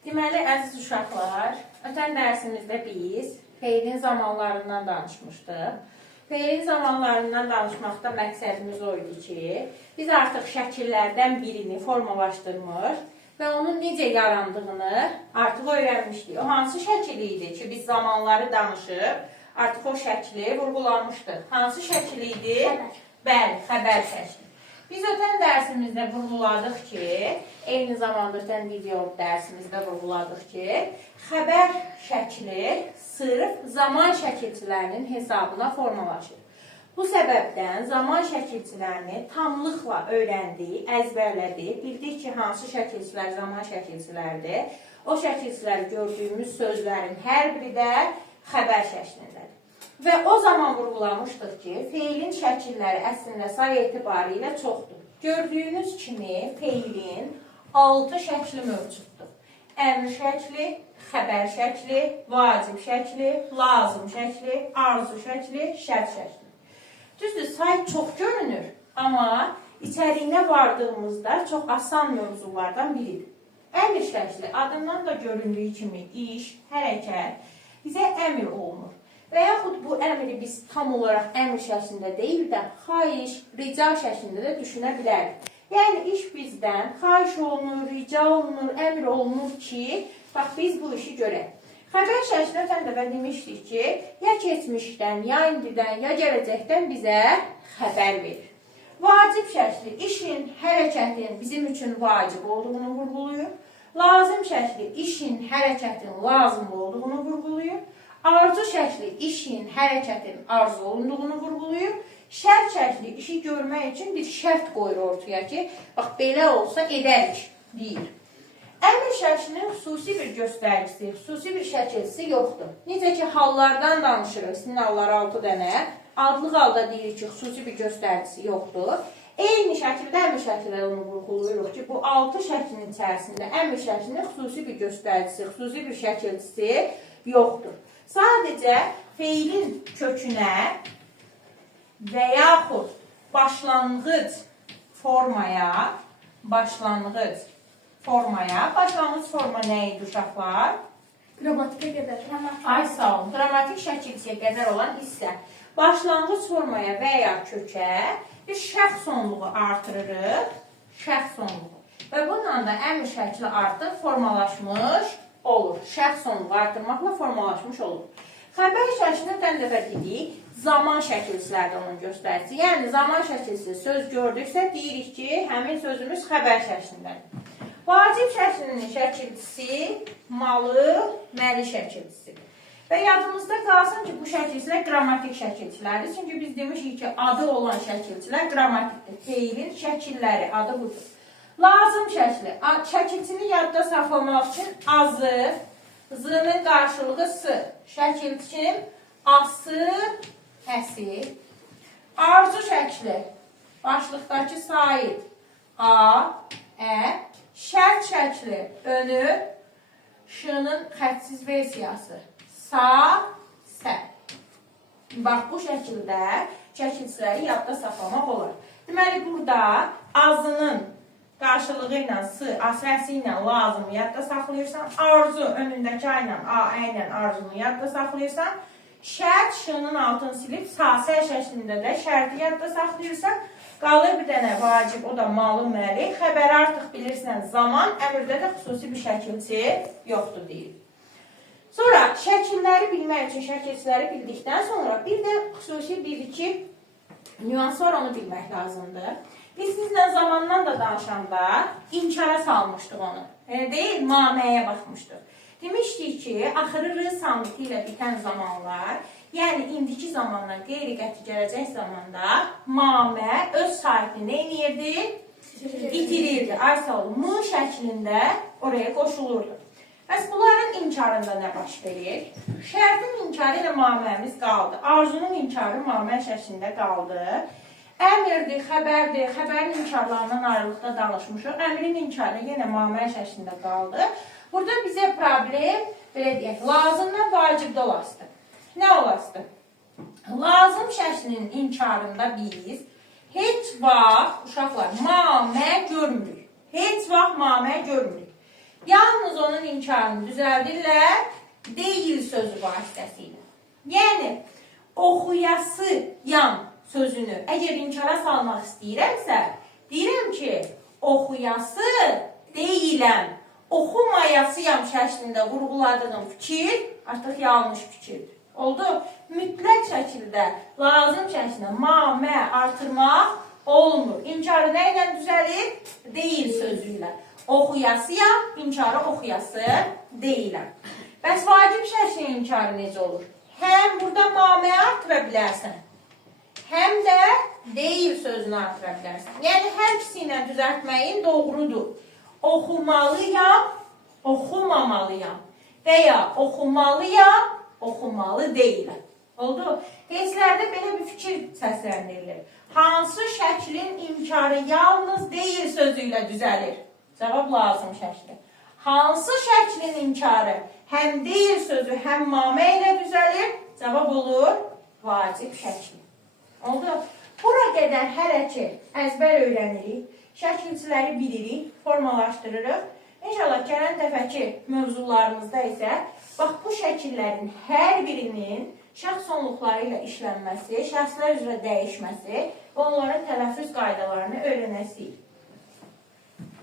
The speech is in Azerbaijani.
Deməli, əziz uşaqlar, ötən dərsimizdə biz feilin zamanlarından danışmışdıq. Feilin zamanlarından danışmaqda məqsədimiz o idi ki, biz artıq şəkillərdən birini formalaşdırmış və onun necə yarandığını artıq öyrənmişdik. O hansı şəkil idi ki, biz zamanları danışıb artıq o şəkli vurğulamışdıq. Hansı şəkil idi? Xəbər. Bəli, xəbər şəkli. Biz ötən dərsimizdə vurğuladıq ki, eyni zamanda ötən video dərsimizdə vurğuladıq ki, xəbər şəkli sırf zaman şəkilçilərinin hesabına formalaşır. Bu səbəbdən zaman şəkilçilərini tamlıqla öyrəndik, əzbərlədik, bildik ki, hansı şəkilçilər zaman şəkilçilərdir. O şəkilçiləri gördüyümüz sözlərin hər biri də xəbər şəklindədir. Və o zaman vurğulamışdıq ki, feilin şəkilləri əslində say etibarilə çoxdur. Gördüyünüz kimi feilin 6 şəkli mövcuddur. Əmr şəkli, xəbər şəkli, vacib şəkli, lazım şəkli, arzu şəkli, şərt şəkli. Düzdür, say çox görünür, amma içəriyinə vardığımızda çox asan mövzulardan biridir. Əmr şəkli adından da göründüyü kimi iş, hərəkət bizə əmr olunur. Və yaxud bu əmri biz tam olaraq əmr şəklində deyil də, xahiş, rica şəklində də düşünə bilərik. Yəni, iş bizdən xahiş olunur, rica olunur, əmr olunur ki, bax, biz bu işi görək. Xəbər şəklində ötən dəfə demişdik ki, ya keçmişdən, ya indidən, ya gələcəkdən bizə xəbər verir. Vacib şəkli işin, hərəkətin bizim üçün vacib olduğunu vurğuluyur. Lazım şəkli işin, hərəkətin lazım olduğunu vurğuluyur. Arzu şəkli işin, hərəkətin arzu olunduğunu vurğuluyur. Şərt şəkli işi görmək üçün bir şərt qoyur ortaya ki, bax, belə olsa edərik, deyir. Əmr şəklinin xüsusi bir göstəricisi, xüsusi bir şəkilçisi yoxdur. Necə ki, hallardan danışırıq, signallar 6 dənə, adlı halda deyirik ki, xüsusi bir göstəricisi yoxdur. Eyni şəkildə əmr şəkildə onu vurğuluyuruq ki, bu 6 şəklin içərisində əmr şəklinin xüsusi bir göstəricisi, xüsusi bir şəkilçisi yoxdur. Sadəcə feilin kökünə və yaxud başlanğıc formaya, başlanğıc forma nə idi uşaqlar? Qrammatikə qədər. Ay, sağ olun. Qrammatik şəkilçiyə qədər olan hissə. Başlanğıc formaya və ya kökə bir şəxs sonluğu artırırıq. Şəxs sonluğu. Və bununla da əmr şəkli artıq formalaşmış olur. Şəxs sonluğu artırmaqla formalaşmış olur. Xəbər şəklini ötən dəfə dedik, zaman şəkilçilərdə onun göstəricisi. Yəni, zaman şəkilçisi söz gördüksə, deyirik ki, həmin sözümüz xəbər şəklindədir. Vacib şəklinin şəkilçisi malı, məli şəkilçisidir. Və yadımızda qalsın ki, bu şəkilçilər qrammatik şəkilçilərdir. Çünki biz demişik ki, adı olan şəkilçilər qrammatikdir. Feilin şəkilləri, adı budur. Lazım şəkli. Şəkilçini yadda saxlamaq üçün azı, zının qarşılığı sı. Şəkilçim, ası, əsi. Arzu şəkli. Başlıqdakı sait. A, ə. Şərt şəkli. Önü, şının xətsiz versiyası. Sa, sə. Bax, bu şəkildə şəkilçiləri yadda saxlamaq olar. Deməli, burada azının qarşılığı ilə sı, asəsi ilə lazımı yadda saxlayırsan. Arzu önündəki a ilə, a, ə ilə arzunu yadda saxlayırsan. Şərt şının altını silib, sa-sə şəklində də şərti yadda saxlayırsan. Qalır bir dənə vacib, o da malı, məli. Xəbəri artıq bilirsən zaman, əmrdə də xüsusi bir şəkilçi yoxdur deyil. Sonra şəkilləri bilmək üçün şəkilçiləri bildikdən sonra bir də xüsusi bir-iki nüans var, onu bilmək lazımdır. Biz sizlə zamandan da danışanda inkara salmışdıq onu. Deyil, maməyə baxmışdıq. Demişdik ki, axırı r samiti ilə bitən zamanlar, yəni indiki zamanla qeyri-qəti gələcək zamanda mamə öz sahibini nə edirdi? İtirirdi. Ay sağ olun, m şəklində oraya qoşulurdu. Bəs bunların inkarında nə baş verir? Şərtin inkarı ilə maməmiz qaldı. Arzunun inkarı mamə şəklində qaldı. Əmrdir, xəbərdir, xəbərin inkarlarından ayrılıqda danışmışıq. Əmrin inkarı yenə mamə şəklində qaldı. Burada bizə problem, belə deyək, lazımdan vacibdə olasıdır. Nə olasıdır? Lazım şəklinin inkarında biz heç vaxt, uşaqlar, mamə görmürük. Heç vaxt mamə görmürük. Yalnız onun inkarını düzəldirlər deyil sözü vasitəsilə. Yəni, oxuyasıyam sözünü əgər inkara salmaq istəyirəmsə, deyirəm ki, oxuyası deyiləm, oxumayasıyam şəklində vurğuladığım fikir artıq yanlış fikirdir. Oldu? Mütləq şəkildə, lazım şəkildə mə artırmaq olmur. İnkarı nə ilə düzəlir? Deyil sözü ilə. Oxuyasıyam, inkarı oxuyası deyiləm. Bəs vacib şəklin inkarı necə olur? Həm burada mə artıra bilərsən, həm də deyil sözünü artıra bilərsən. Yəni, hər ikisi ilə düzəltməyin doğrudur. Oxumalıyam, oxumamalıyam və ya oxumalıyam, oxumalı deyiləm. Oldu? Tezlərdə belə bir fikir səsləndirilir. Hansı şəklin inkarı yalnız deyil sözü ilə düzəlir? Cavab lazım şəkli. Hansı şəklin inkarı həm deyil sözü, həm mə ilə düzəlir? Cavab olur vacib şəkli. Oldu? Bura qədər hələ ki əzbər öyrənirik, şəkilçiləri bilirik, formalaşdırırıq. İnşallah gələn dəfəki mövzularımızda isə bax bu şəkillərin hər birinin şəxs sonluqları ilə işlənməsi, şəxslər üzrə dəyişməsi və onların tələffüz qaydalarını öyrənəsiyik.